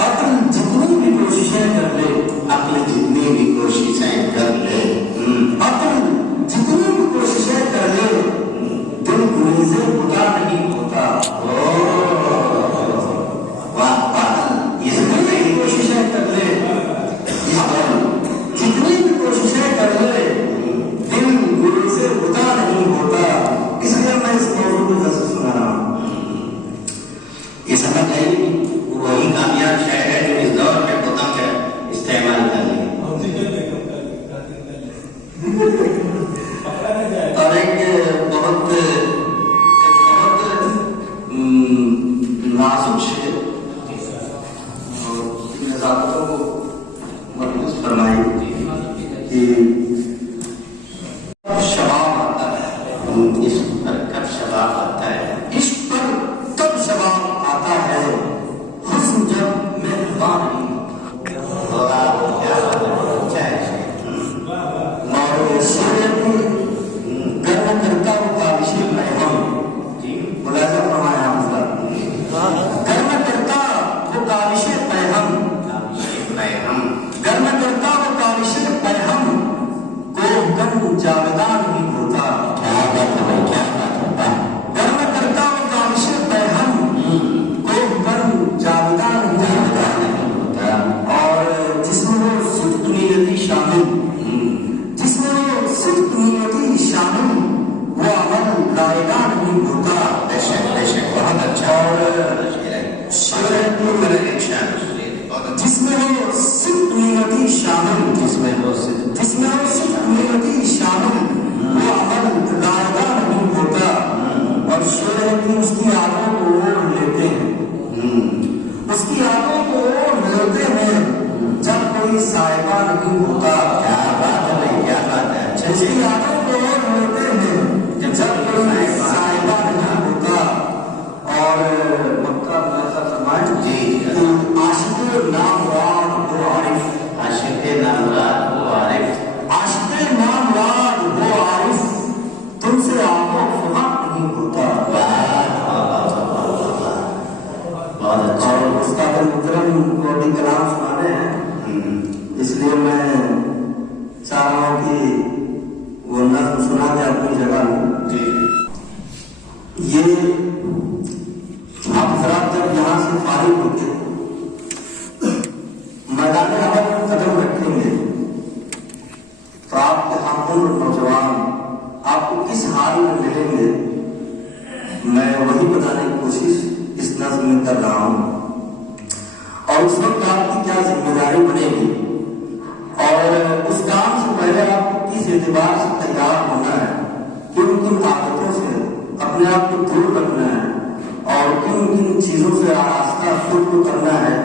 عقل جتنی بھی کوششیں کر لے، عقل جتنی بھی کوششیں کر لے، عقل جتنی بھی کوششیں کر لے، دل گریز خدا نہیں ہوتا. جتنی بھی کوششیں کر لے، عقل جتنی بھی کوششیں کر لے، دل گریز خدا نہیں ہوتا. اس لیے میں اس موضوع کو غزل سنا رہا ہوں. یہ سمجھ آئی وہی کامیاب شاعر ہے جو اس دور میں خدا کا استعمال کر لے. اور ایک بہت نازک شعر نزاکتوں کو مرکوز فرمائی کہ شباب آتا ہے، عشق پر کب شباب آتا ہے، عشق پر کب شباب آتا ہے، حسن جب مہربان نہیں کرنا کرتا وہ کاوش پیغام. ملاحظہ فرمایا مسئلہ کرنا کرتا وہ کاوش پیغام، کرنا کرتا وہ کاوش پیغام کو کم جاویدان نہیں ہوتا. کرنا کرتا وہ کاوش پیغام کو کم جاویدان نہیں ہوتا. اور جس میں وہ صدق نیتی شامل، جس میں وہ صدق نیتی شامل، وہ عمل رائگان نہیں ہوتا. بے شک بہت اچھا. اور جس میں وہ صدق نیتی شامل، جس میں وہ صدق نیتی شامل، وہ عمل رائگان نہیں ہوتا. اور شعر کی اس کی آنکھوں کو اوڑھ لیتے ہیں، اس کی آنکھوں کو اوڑھ لیتے ہیں جب کوئی صاحبہ نہیں ہوتا. کیا بات ہے، کیا بات ہے. اس کی آنکھوں کو اوڑھ لیتے ہیں جب کوئی صاحبہ نہیں ہوتا. اور مکہ ملاحظہ فرمائیں جی، عاشق نامراد وہ عارف، عاشق نامراد وہ عارف، عاشق نامراد وہ عارف، تم سے آنکھوں فہم نہیں ہوتا. بہت اچھا. اور استاد محترم کو ابھی کلام سنانے ہیں، اس لیے میں چاہ رہا ہوں کہ وہ نظم سنا کے اپنی جگہ لوں. یہ آپ حضرات جب یہاں سے فارغ ہو کے میدان عمل میں قدم رکھیں گے تو آپ کے ہمعمر نوجوان آپ کو کس حال میں ملیں گے، میں وہی بتانے کی کوشش اس نظم میں کر رہا ہوں. اور اس وقت آپ کی کیا ذمہ داری بنے گی، اور اس کام سے پہلے آپ کو کس اعتبار سے تیار ہونا ہے، کن کن عادتوں سے اپنے آپ کو دور رکھنا ہے، اور کن کن چیزوں سے آراستہ خود کو کرنا ہے.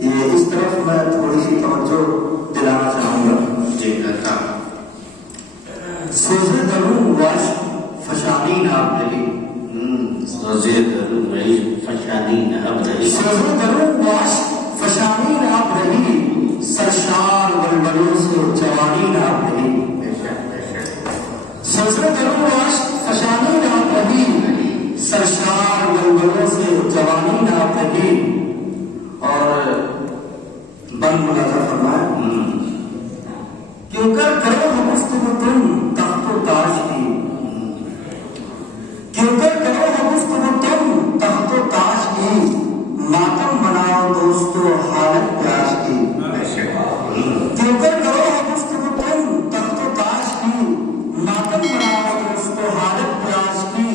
یہ اس طرف میں تھوڑی سی توجہ دلانا چاہوں گا. جی کرتا سوزدروں واشق فشانی ناب رہی، سوزدروں فشانی ناب رہی، سوزدروں واشق فشانی ناب رہی، سرشار ولولوں سے جوانی ناب رہی. سوزدروں واشق فشانی ناب رہی، سرشار ولولوں سے جوانی ناب رہی. اور بند ملاحظہ فرمائے کیوں کر کرو ہم گفتگو تم تخت و تاج کی، کیوں کر کرو ہم گفتگو تم تخت و تاج کی، ماتم مناؤ دوستو حالت پیاش کی. کیوں کر کرو ہم گفتگو تم تخت و تاج کی، ماتم مناؤ دوستو حالت پیاش کی.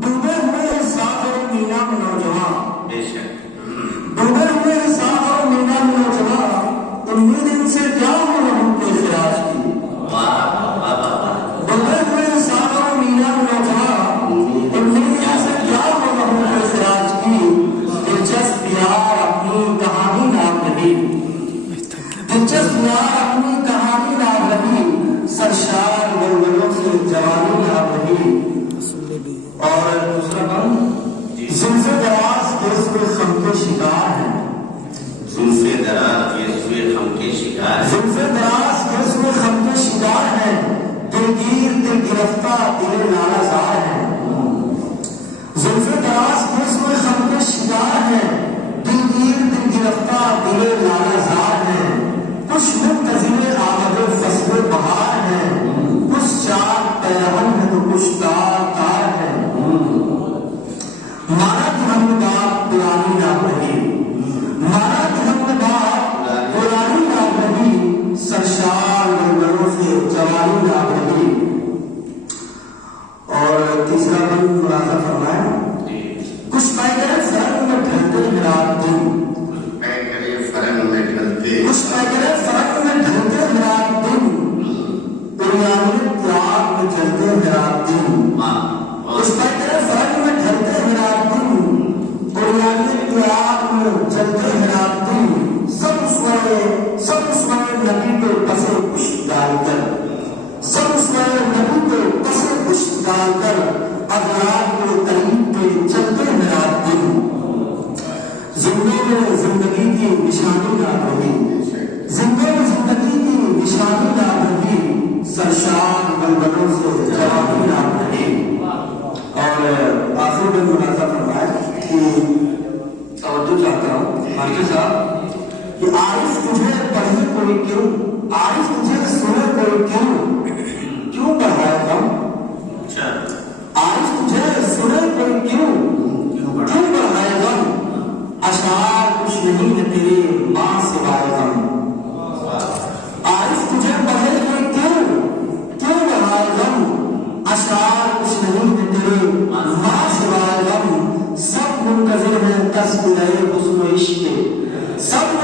ڈوبے ہوئے ساتھ اور مینا میں نوجوان، ڈوبے ہوئے ساتھ اور مینا میں نوجوان، امید ان سے کیا ہو رہوں کے خراج کی. ڈوبے ہوئے ساتھ اور مینا میں نوجوان، امید ان سے کیا ہو رہوں کے خراج کی. دلچسپ یار اپنی کہانی نام رہی، دلچسپ یار اپنی کہانی نام رہی، سرشار ولولوں سے جوانی نام رہی. اور دوسرا کام زلف دراز کے سوئے خم کے شکار ہیں، زلف دراز کے سوئے خم کے شکار، زلف دراز کے سوئے خم کے شکار ہیں، دلگیر دل گرفتہ دل نالہ زار ہیں. زلف دراز کے سوئے خم کے شکار میں ملاحظہ فرمائیں، کچھ پیکرے فرنگ میں ڈھلتے ہیں رات دن، کچھ پیکرے فرنگ میں ڈھلتے ہیں رات دن، اریانے تیار میں چلتے ہیں رات دن، کچھ پیکرے فرنگ میں ڈھلتے ہیں رات دن، اریانے تیار میں چلتے ہیں رات دن، سب اس وائے نبی کو پسے کچھ ڈال کر، سب اس وائے نبی کو پسے کچھ ڈال کر، اغیار کے قریب پہ چلتے ہیں رات دن، زندوں میں زندگی کی نشانی نہ رہی، زندوں میں زندگی کی نشانی نہ رہی، سرشار ولولوں سے جوانی نہ رہی۔ اور آخر میں ملاحظہ فرمایا کہ توجہ چاہتا ہوں مارکی صاحب کہ عارف تجھے پڑھے کوئی کیوں، عارف تجھے سنے کوئی کیوں پڑھائے غم، عارف تجھے سنے کوئی کیوں پڑھائے غم، اشعار کچھ نہیں ہے تیرے ماں سوائے غم، عارف تجھے پڑھے کوئی کیوں پڑھائے غم، اشعار کچھ نہیں ہے تیرے ماں سوائے غم، سب منتظر ہیں تذکرہ حسن و عشق، سب